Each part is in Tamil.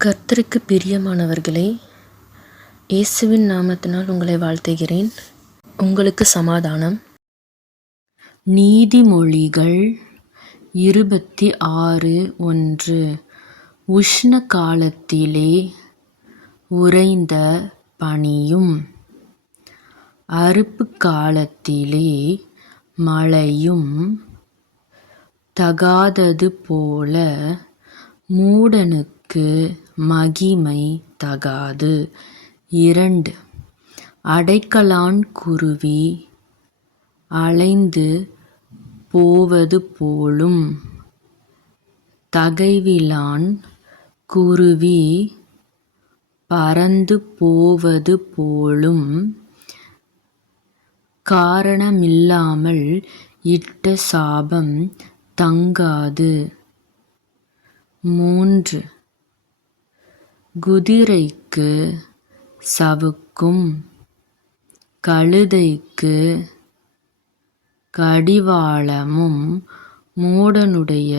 கர்த்தருக்கு பிரியமானவர்களே, இயேசுவின் நாமத்தினால் உங்களை வாழ்த்துகிறேன். உங்களுக்கு சமாதானம். நீதிமொழிகள் 26:1. உஷ்ண காலத்திலே உறைந்த பனியும் அறுப்பு காலத்திலே மழையும் தகாதது போல மூடனுக்கு மகிமை தகாது. 2. அடைக்கலான் குருவி அலைந்து போவது போலும் தகைவிலான் குருவி பறந்து போவது போலும் காரணமில்லாமல் இட்ட சாபம் தங்காது. 3. குதிரைக்கு சவுக்கும் கழுதைக்கு கடிவாளமும் மூடனுடைய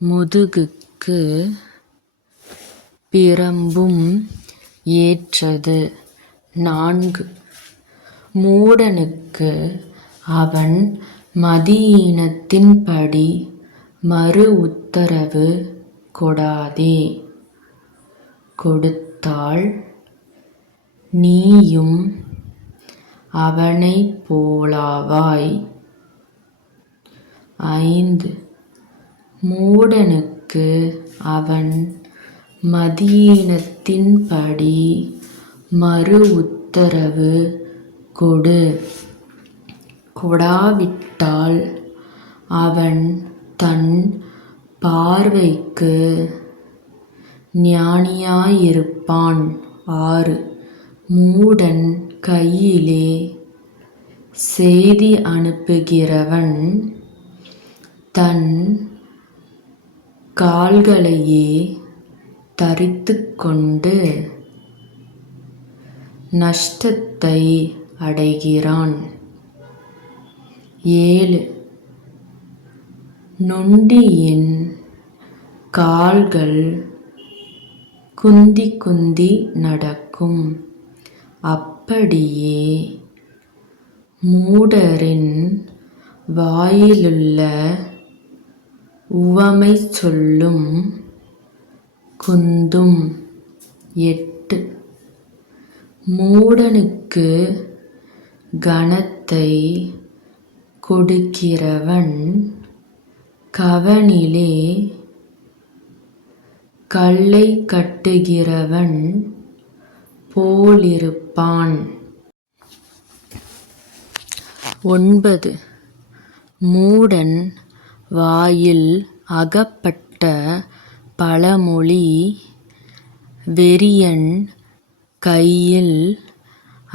முதுகுக்கு பிரம்பும் ஏற்றது. 4. மூடனுக்கு அவன் மதியீனத்தின்படி மறு உத்தரவு கொடாதே. கொடுத்தால் நீயும் அவனைப் போலாவாய். 5. மூடனுக்கு அவன் மதியீனத்தின்படி மறு உத்தரவு கொடு. கொடாவிட்டால் அவன் தன் பார்வைக்கு ஞானியாயிருப்பான். 6. மூடன் கையிலே செய்தி அனுப்புகிறவன் தன் கால்களையே தரித்துக்கொண்டு நஷ்டத்தை அடைகிறான். 7. நொண்டியின் கால்கள் குந்தி குந்தி நடக்கும். அப்படியே மூடரின் வாயிலுள்ள உவமை சொல்லும் குந்தும். 8. மூடனுக்கு கனத்தை கொடுக்கிறவன் கவணிலே கல்லை கட்டுகிறவன் போலிருப்பான். 9. மூடன் வாயில் அகப்பட்ட பழமொழி வெறியன் கையில்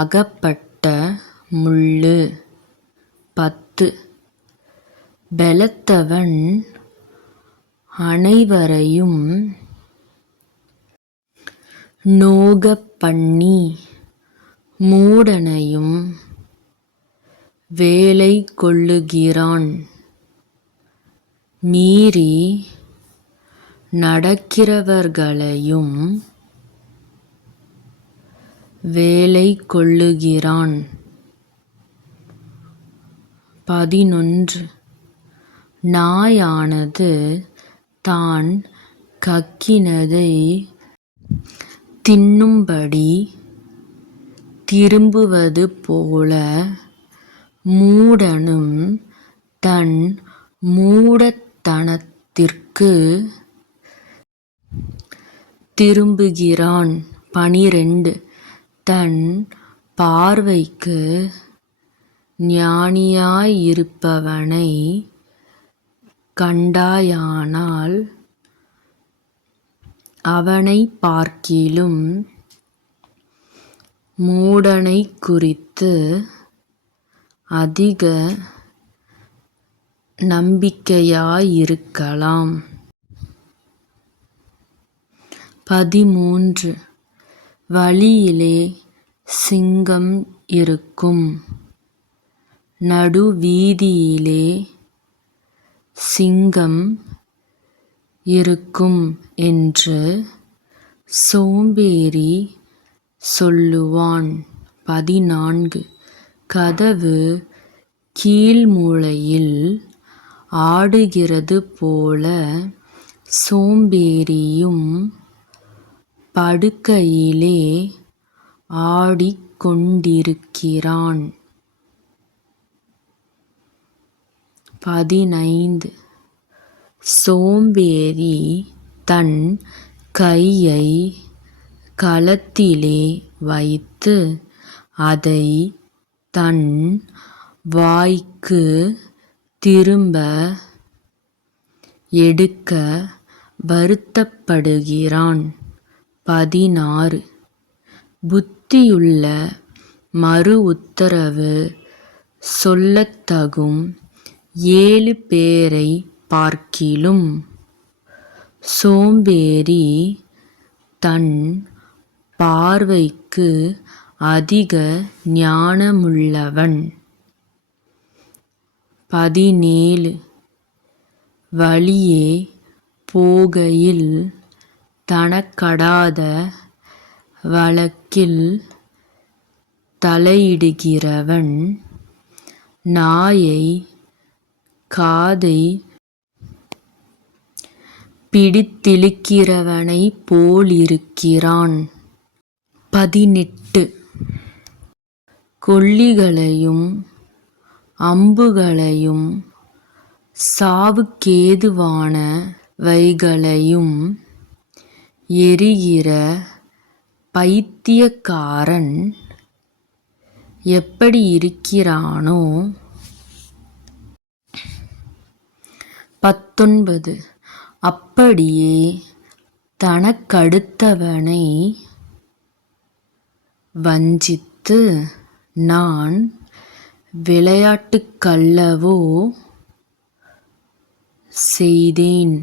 அகப்பட்ட முள்ளு. 10. பெலத்தவன் அனைவரையும் நோகப்பண்ணி மூடனையும் வேலை கொள்ளுகிறான். மீறி நடக்கிறவர்களையும் வேலை கொள்ளுகிறான். 11. நாயானது தான் கக்கினதை தின்னும்படி திரும்புவது போல மூடனும் தன் மூடத்தனத்திற்கு திரும்புகிறான். 12. தன் பார்வைக்கு ஞானியாயிருப்பவனை கண்டாயானால் அவனைப் பார்க்கிலும் மூடனைக் குறித்து அதிக நம்பிக்கையாயிருக்கலாம். 13. வழியிலே சிங்கம் இருக்கும், நடுவீதியிலே சிங்கம் இருக்கும் என்று சோம்பேறி சொல்லுவான். 14. கதவு கீழ்மூலையில் ஆடுகிறது போல சோம்பேறியும் படுக்கையிலே ஆடிக்கொண்டிருக்கிறான். 15. சோம்பேறி தன் கையை கலத்திலே வைத்து அதை தன் வாய்க்கு திரும்ப எடுக்க வருத்தப்படுகிறான். 16. புத்தியுள்ள மறு உத்தரவு சொல்லத்தகும் 7 பேரைப் பார்க்கிலும் சோம்பேறி தன் பார்வைக்கு அதிக ஞானமுள்ளவன். 17. வழியே போகையில் தனக்கடாத வழக்கில் தலையிடுகிறவன் நாயை காதைப் பிடித்திழுக்கிறவனைப் போலிருக்கிறான். 18. கொள்ளிகளையும் அம்புகளையும் சாவுக்கேதுவானவைகளையும் எறிகிற பைத்தியக்காரன் எப்படி இருக்கிறானோ. 19. அப்படியே தனக்கடுத்தவனை வஞ்சித்து, நான் விளையாட்டுக்கல்லவோ செய்தேன்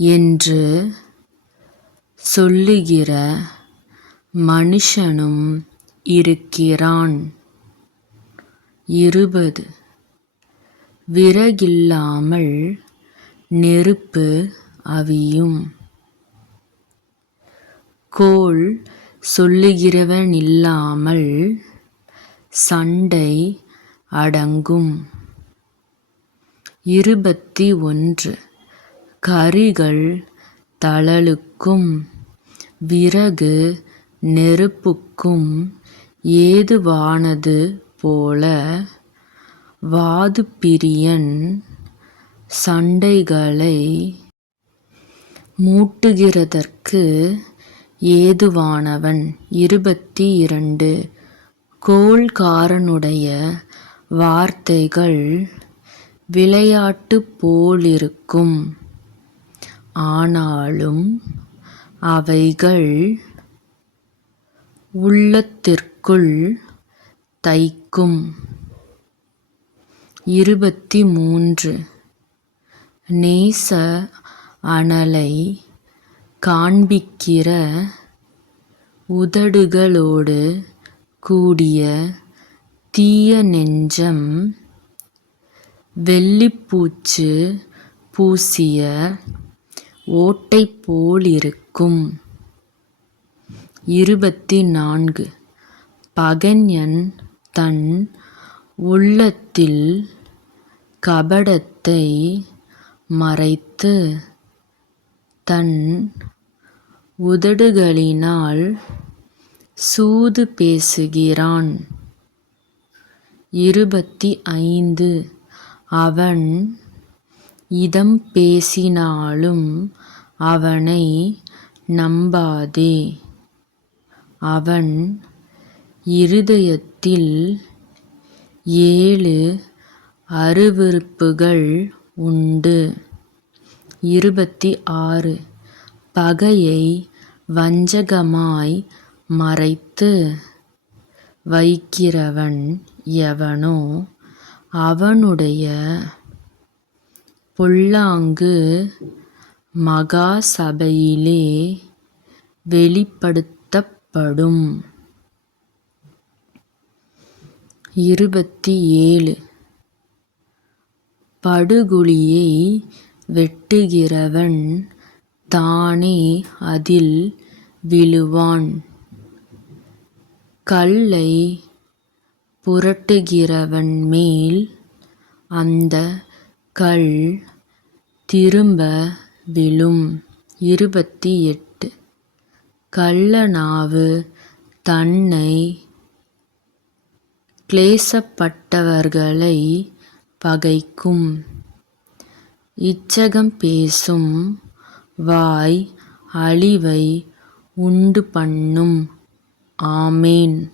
என்று சொல்லுகிற மனுஷனும் இருக்கிறான். 20. விறகில்லாமல் நெருப்பு அவியும். கோள் சொல்லுகிறவனில்லாமல் சண்டை அடங்கும். 21. கரிகள் தழலுக்கும் விறகு நெருப்புக்கும் ஏதுவானது போல வாதுப்பிரியன் சண்டைகளை மூட்டுகிறதற்கு ஏதுவானவன். 22. கோள்காரனுடைய வார்த்தைகள் விளையாட்டு போலிருக்கும், ஆனாலும் அவைகள் உள்ளத்திற்குள் தைக்கும். 23. நேச அனலைக் காண்பிக்கிற உதடுகளோடு கூடிய தீய நெஞ்சம் வெள்ளிப்பூச்சு பூசிய ஓட்டை போலிருக்கும். 24. பகைஞன் தன் உள்ளத்தில் கபடத்தை மறைத்து தன் உதடுகளினால் சூது பேசுகிறான். 25. அவன் இதம் பேசினாலும் அவனை நம்பாதே, அவன் இருதயத்தில் 7 அருவருப்புகள் உண்டு. 26. பகையை வஞ்சகமாய் மறைத்து வைக்கிறவன் எவனோ அவனுடைய பொல்லாங்கு மகா சபையிலே வெளிப்படுத்தப்படும். 27. படுகுழியை வெட்டுகிறவன் தானே அதில் விழுவான். கல்லை புரட்டுகிறவன் மேல் அந்தக் கல் திரும்ப விழும். 28. கள்ளநாவு தன்னைக் கிளேசப்பட்டவர்களைப் பகைக்கும். இச்சகம் பேசும் வாய் அழிவை உண்டுபண்ணும். ஆமென்.